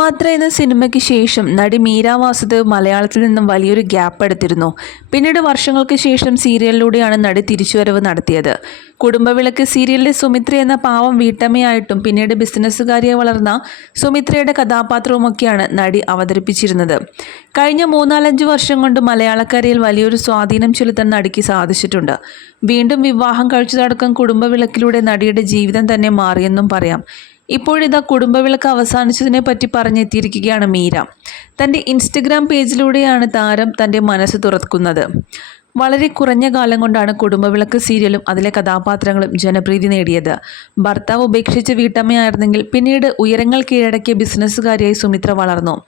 മാത്ര എന്ന സിനിമയ്ക്ക് ശേഷം നടി മീര വാസുദേവ് മലയാളത്തിൽ നിന്നും വലിയൊരു ഗ്യാപ്പ് എടുത്തിരുന്നു. പിന്നീട് വർഷങ്ങൾക്ക് ശേഷം സീരിയലിലൂടെയാണ് നടി തിരിച്ചുവരവ് നടത്തിയത്. കുടുംബവിളക്ക് സീരിയലിലെ സുമിത്ര എന്ന പാവം വീട്ടമ്മയായിട്ടും പിന്നീട് ബിസിനസ്സുകാരിയെ വളർന്ന സുമിത്രയുടെ കഥാപാത്രവുമൊക്കെയാണ് നടി അവതരിപ്പിച്ചിരുന്നത്. കഴിഞ്ഞ മൂന്നാലഞ്ച് വർഷം കൊണ്ട് മലയാളക്കരയിൽ വലിയൊരു സ്വാധീനം ചെലുത്താൻ നടിക്ക് സാധിച്ചിട്ടുണ്ട്. വീണ്ടും വിവാഹം കഴിച്ചതടക്കം കുടുംബവിളക്കിലൂടെ നടിയുടെ ജീവിതം തന്നെ മാറിയെന്നും പറയാം. ഇപ്പോഴിതാ കുടുംബവിളക്ക് അവസാനിച്ചതിനെ പറ്റി പറഞ്ഞെത്തിയിരിക്കുകയാണ് മീര. തന്റെ ഇൻസ്റ്റഗ്രാം പേജിലൂടെയാണ് താരം തന്റെ മനസ്സ് തുറക്കുന്നത്. വളരെ കുറഞ്ഞ കാലം കൊണ്ടാണ് കുടുംബവിളക്ക് സീരിയലും അതിലെ കഥാപാത്രങ്ങളും ജനപ്രീതി നേടിയത്. ഭർത്താവ് ഉപേക്ഷിച്ച് വീട്ടമ്മയായിരുന്നെങ്കിൽ പിന്നീട് ഉയരങ്ങൾ കീഴടക്കിയ ബിസിനസ്സുകാരിയായി സുമിത്ര വളർന്നു.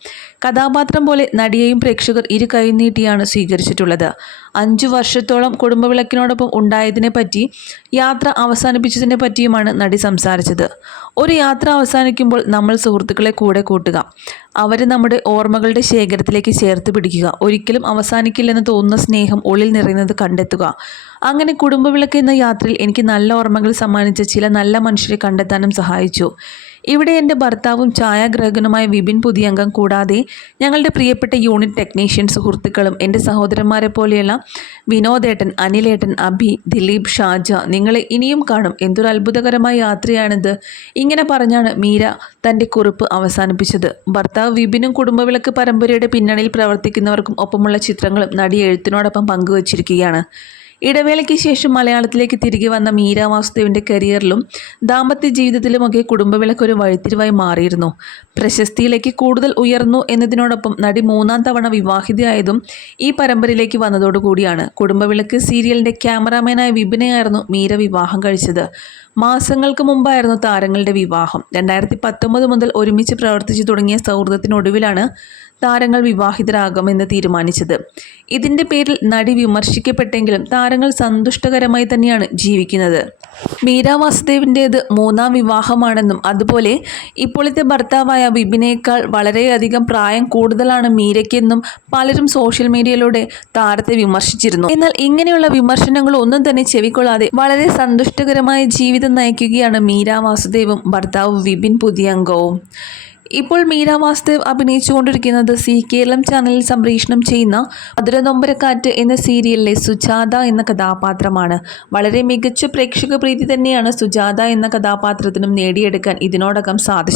കഥാപാത്രം പോലെ നടിയെയും പ്രേക്ഷകർ ഇരു കൈനീട്ടിയാണ് സ്വീകരിച്ചിട്ടുള്ളത്. അഞ്ചു വർഷത്തോളം കുടുംബവിളക്കിനോടൊപ്പം ഉണ്ടായതിനെ പറ്റി യാത്ര അവസാനിപ്പിച്ചതിനെ പറ്റിയുമാണ് നടി സംസാരിച്ചത്. ഒരു യാത്ര അവസാനിക്കുമ്പോൾ നമ്മൾ സുഹൃത്തുക്കളെ കൂടെ കൂട്ടുക. അവരെ നമ്മുടെ ഓർമ്മകളുടെ ശേഖരത്തിലേക്ക് ചേർത്ത് പിടിക്കുക. ഒരിക്കലും അവസാനിക്കില്ലെന്ന് തോന്നുന്ന സ്നേഹം ഉള്ളിൽ നിറയുന്നത് കണ്ടെത്തുക. അങ്ങനെ കുടുംബവിളക്ക് എന്ന യാത്രയിൽ എനിക്ക് നല്ല ഓർമ്മകൾ സമ്മാനിച്ച ചില നല്ല മനുഷ്യരെ കണ്ടെത്താനും സഹായിച്ചു. ഇവിടെ എന്റെ ഭർത്താവും ഛായാഗ്രാഹകനുമായ വിപിൻ പുതിയംഗം കൂടാതെ ഞങ്ങളുടെ പ്രിയപ്പെട്ട യൂണിറ്റ് ടെക്നീഷ്യൻ സുഹൃത്തുക്കളും എന്റെ സഹോദരന്മാരെ പോലെയുള്ള വിനോദേട്ടൻ അനിലേട്ടൻ അഭി ദിലീപ് ഷാജ നിങ്ങളെ ഇനിയും കാണും. എന്തൊരു അത്ഭുതകരമായ യാത്രയാണിത്. ഇങ്ങനെ പറഞ്ഞാണ് മീര തന്റെ കുറിപ്പ് അവസാനിപ്പിച്ചത്. ഭർത്താവ് വിപിനും കുടുംബവിളക്ക് പരമ്പരയുടെ പിന്നണിയിൽ പ്രവർത്തിക്കുന്നവർക്കും ഒപ്പമുള്ള ചിത്രങ്ങളും നടി എഴുത്തിനോടൊപ്പം പങ്കുവച്ചിരിക്കുകയാണ്. ഇടവേളയ്ക്ക് ശേഷം മലയാളത്തിലേക്ക് തിരികെ വന്ന മീര വാസുദേവിന്റെ കരിയറിലും ദാമ്പത്യ ജീവിതത്തിലുമൊക്കെ കുടുംബവിളക്ക് ഒരു വഴിത്തിരിവായി മാറിയിരുന്നു. പ്രശസ്തിയിലേക്ക് കൂടുതൽ ഉയർന്നു എന്നതിനോടൊപ്പം നടി മൂന്നാം തവണ വിവാഹിതയായതും ഈ പരമ്പരയിലേക്ക് വന്നതോടുകൂടിയാണ്. കുടുംബവിളക്ക് സീരിയലിന്റെ ക്യാമറാമാനായ വിപിനെയായിരുന്നു മീര വിവാഹം കഴിച്ചത്. മാസങ്ങൾക്ക് മുമ്പായിരുന്നു താരങ്ങളുടെ വിവാഹം. രണ്ടായിരത്തി പത്തൊമ്പത് മുതൽ ഒരുമിച്ച് പ്രവർത്തിച്ചു തുടങ്ങിയ സൗഹൃദത്തിനൊടുവിലാണ് താരങ്ങൾ വിവാഹിതരാകുമെന്ന് തീരുമാനിച്ചത്. ഇതിന്റെ പേരിൽ നടി വിമർശിക്കപ്പെട്ടെങ്കിലും താരങ്ങൾ സന്തുഷ്ടകരമായി തന്നെയാണ് ജീവിക്കുന്നത്. മീര വാസുദേവിന്റേത് മൂന്നാം വിവാഹമാണെന്നും അതുപോലെ ഇപ്പോഴത്തെ ഭർത്താവായ വിപിനേക്കാൾ വളരെയധികം പ്രായം കൂടുതലാണ് മീരയ്ക്കെന്നും പലരും സോഷ്യൽ മീഡിയയിലൂടെ താരത്തെ വിമർശിച്ചിരുന്നു. എന്നാൽ ഇങ്ങനെയുള്ള വിമർശനങ്ങൾ ഒന്നും തന്നെ ചെവിക്കൊള്ളാതെ വളരെ സന്തുഷ്ടകരമായ ജീവിതം നയിക്കുകയാണ് മീര വാസുദേവും ഭർത്താവ് വിപിൻ പുതിയംഗവും ഇപ്പോൾ മീര വാസ്തവ് അഭിനയിച്ചുകൊണ്ടിരിക്കുന്നത് സി കേരളം ചാനലിൽ സംപ്രേഷണം ചെയ്യുന്ന മധുരനൊമ്പരക്കാറ്റ് എന്ന സീരിയലിലെ സുജാത എന്ന കഥാപാത്രമാണ്. വളരെ മികച്ച പ്രേക്ഷക പ്രീതി തന്നെയാണ് സുജാത എന്ന കഥാപാത്രത്തിനും നേടിയെടുക്കാൻ ഇതിനോടകം സാധിച്ചിട്ടുള്ളത്.